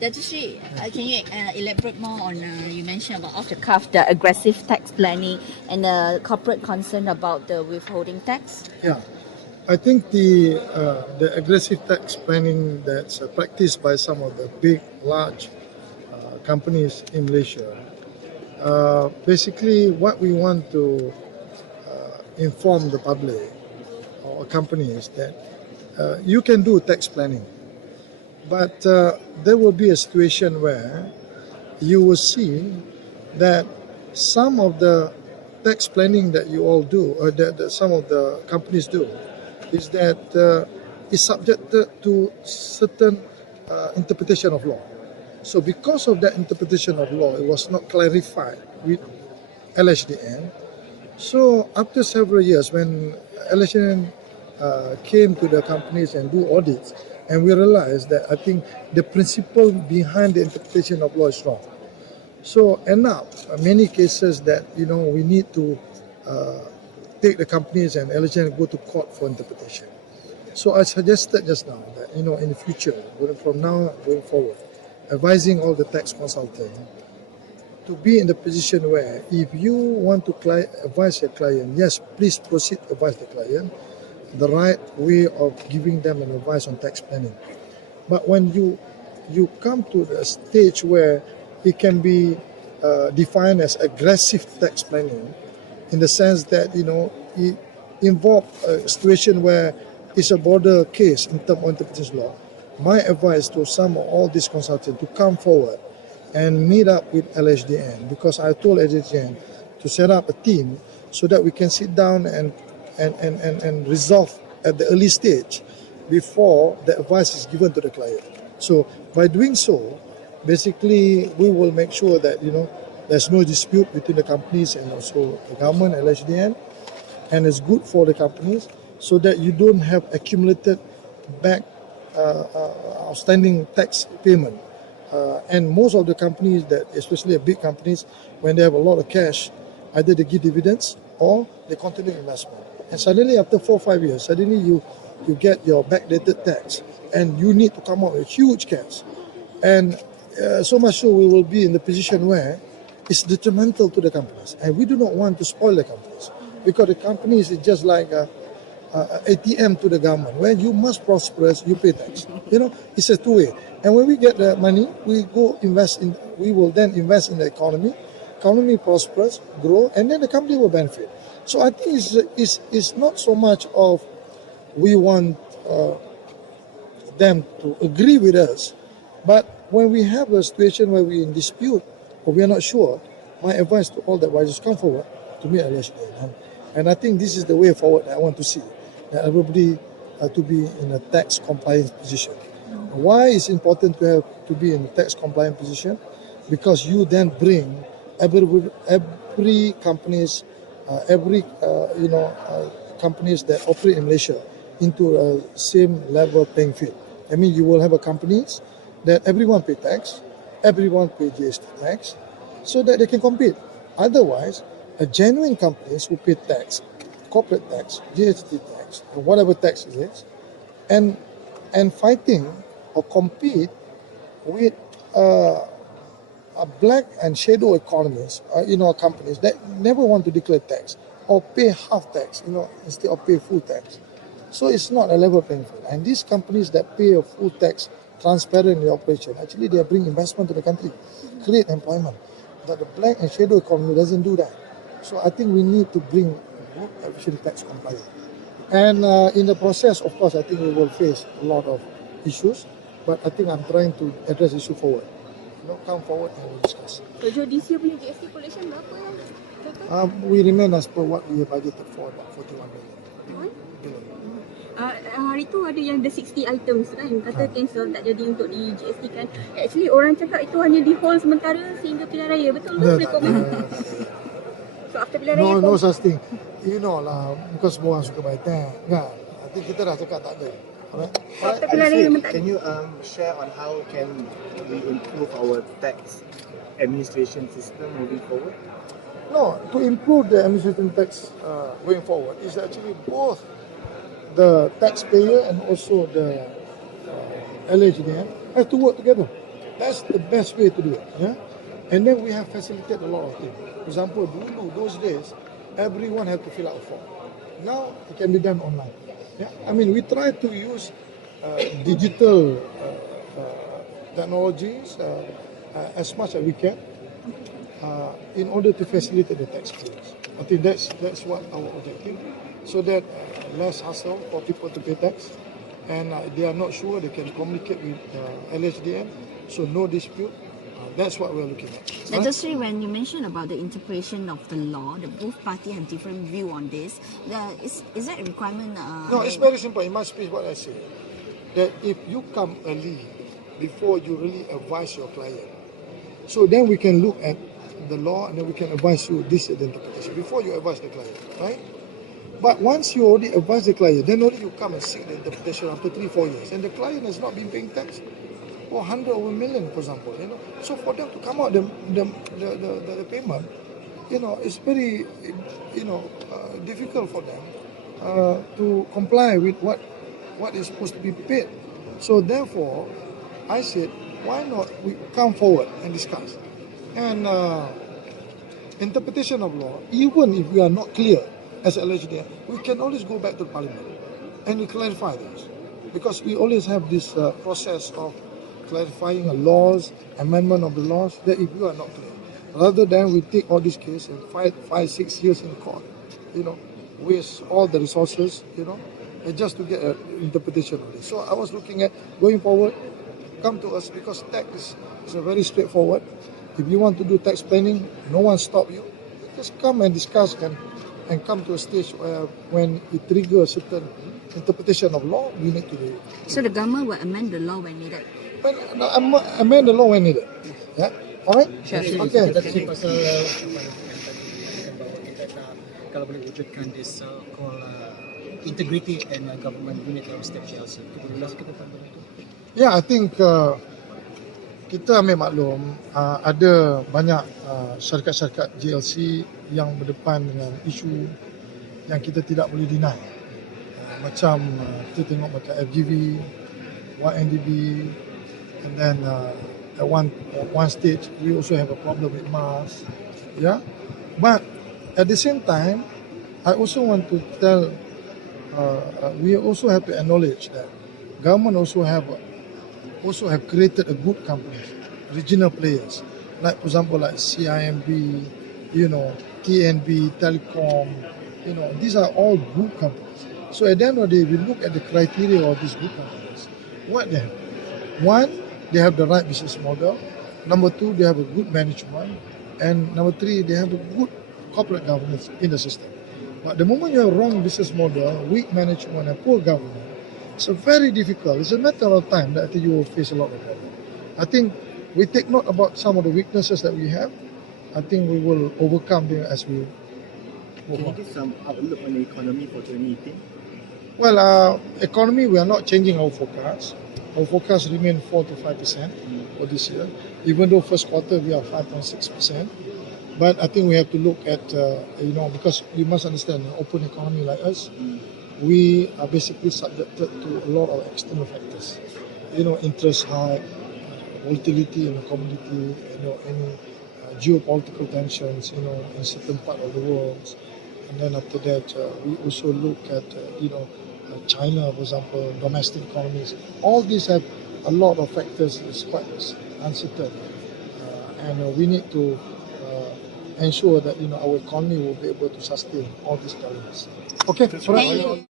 Dr. Can you elaborate more on, you mentioned about off the cuff, the aggressive tax planning and the corporate concern about the withholding tax? Yeah, I think the aggressive tax planning that's practiced by some of the big, large companies in Malaysia. Basically, what we want to inform the public or companies that you can do tax planning, but there will be a situation where you will see that some of the tax planning that you all do, or that some of the companies do, is that is subjected to certain interpretation of law. So because of that interpretation of law, it was not clarified with LHDN. So after several years, when LHDN came to the companies and do audits, and we realized that I think the principle behind the interpretation of law is wrong. So end up many cases that we need to take the companies and LHDN go to court for interpretation. So I suggested just now that in the future, going forward, advising all the tax consultants to be in the position where if you want to advise your client, yes, please proceed to advise the client the right way of giving them an advice on tax planning. But when you come to the stage where it can be defined as aggressive tax planning, in the sense that it involves a situation where it's a border case in terms of interpretation law, my advice to some or all these consultants to come forward and meet up with LHDN, because I told LHDN to set up a team so that we can sit down and resolve at the early stage before the advice is given to the client. So by doing so, basically we will make sure that there's no dispute between the companies and also the government, LHDN, and it's good for the companies so that you don't have accumulated back outstanding tax payment. And most of the companies, that especially big companies, when they have a lot of cash, either they give dividends or they continue investment. And suddenly after 4 or 5 years, suddenly you get your backdated tax and you need to come out with huge cash. And so much so we will be in the position where it's detrimental to the companies. And we do not want to spoil the companies, because the companies is just like a ATM to the government, where you must prosperous, you pay tax. It's a two-way. And when we get the money, we will then invest in the economy. Economy prospers, grow, and then the company will benefit. So I think it's not so much of we want them to agree with us, but when we have a situation where we're in dispute or we are not sure, my advice to all the advisors, come forward to me at LHDN. And I think this is the way forward that I want to see, that everybody to be in a tax compliance position. Why is it important to be in a tax compliant position? Because you then bring every companies, companies that operate in Malaysia into a same level playing field. I mean, you will have a companies that everyone pay tax, everyone pay GST tax, so that they can compete. Otherwise, a genuine companies who pay tax, corporate tax, GST tax, or whatever tax it is, and fighting or compete with a black and shadow economies, companies that never want to declare tax or pay half tax, instead of pay full tax. So it's not a level playing field. And these companies that pay a full tax, transparent in the operation, actually they bring investment to the country, create employment. But the black and shadow economy doesn't do that. So I think we need to bring good efficient tax compliance. And in the process, of course, I think we will face a lot of issues, but I think I'm trying to address the issue forward. Come forward and we'll discuss. So Joe, this year punya GST collection berapa total? We remain as per what we have budgeted for, about 41 billion. Hari tu ada yang the 60 items kan, kata cancel, tak jadi untuk di GST kan. Actually orang cakap itu hanya di hold sementara sehingga pilihan raya, betul ke? Boleh komen? So after pilihan raya No such thing. You know lah, bukan semua orang suka buy tax kan. Nanti kita dah cakap tak ada. Can you share on how can we improve our tax administration system moving forward? No, to improve the administration tax going forward is actually both the taxpayer and also the LHDN have to work together. That's the best way to do it. Yeah? And then we have facilitated a lot of things. For example, dulu, those days, everyone had to fill out a form. Now it can be done online. Yeah? I mean, we try to use digital technologies as much as we can in order to facilitate the tax payers. I think that's what our objective, so that less hassle for people to pay tax, and they are not sure they can communicate with LHDM, so no dispute. That's what we're looking at. Dato' Sri, when you mentioned about the interpretation of the law, the both parties have different view on this. Is that a requirement? No, it's very simple. In my speech, what I say, that if you come early before you really advise your client, so then we can look at the law and then we can advise you this is the interpretation before you advise the client, right? But once you already advise the client, then only you come and seek the interpretation after 3-4 years, and the client has not been paying tax for 100 over million, for example. So for them to come out the payment, it's very difficult for them to comply with what is supposed to be paid. So therefore, I said, why not we come forward and discuss? And interpretation of law, even if we are not clear as LHDM, we can always go back to Parliament and we clarify this, because we always have this process of clarifying the laws, amendment of the laws, that if you are not clear, rather than we take all these cases and fight 5-6 years in court, waste all the resources, and just to get an interpretation of this. So I was looking at going forward, come to us, because tax is very straightforward. If you want to do tax planning, no one stop you. Just come and discuss and come to a stage where when it triggers a certain interpretation of law, we need to do it. So the government will amend the law when needed? Amend the law when needed. Yeah? Alright? Sure. Okay. Kita tadi pasal kalau boleh wujudkan this call integrity and government unit dalam setiap GLC. Boleh kita tambah itu? Yeah, I think kita ambil maklum ada banyak syarikat-syarikat GLC yang berdepan dengan isu yang kita tidak boleh deny. Macam kita tengok macam FGV, YNDB, and then at one stage we also have a problem with Mars. Yeah, but at the same time, I also want to tell, we also have to acknowledge that government also have created a good companies, regional players, like for example like CIMB, TNB, Telecom, these are all good companies. So at the end of the day, we look at the criteria of these good companies. What they have? One, they have the right business model. Number two, they have a good management. And number three, they have a good corporate governance in the system. But the moment you have wrong business model, weak management and poor government, it's very difficult. It's a matter of time that you will face a lot of problems. I think we take note about some of the weaknesses that we have. I think we will overcome them as we move Can you on. give some outlook on the economy for 2018? Well, economy, we are not changing our forecast. Our forecast remains 4 to 5% for this year, even though first quarter we are 5.6%. But I think we have to look at, because you must understand, an open economy like us, we are basically subjected to a lot of external factors. Interest hike, volatility in the commodity, any geopolitical tensions, in certain part of the world. And then after that, we also look at, China, for example, domestic economies. All these have a lot of factors. It's quite uncertain, and we need to ensure that our economy will be able to sustain all these challenges. Okay, Thank you.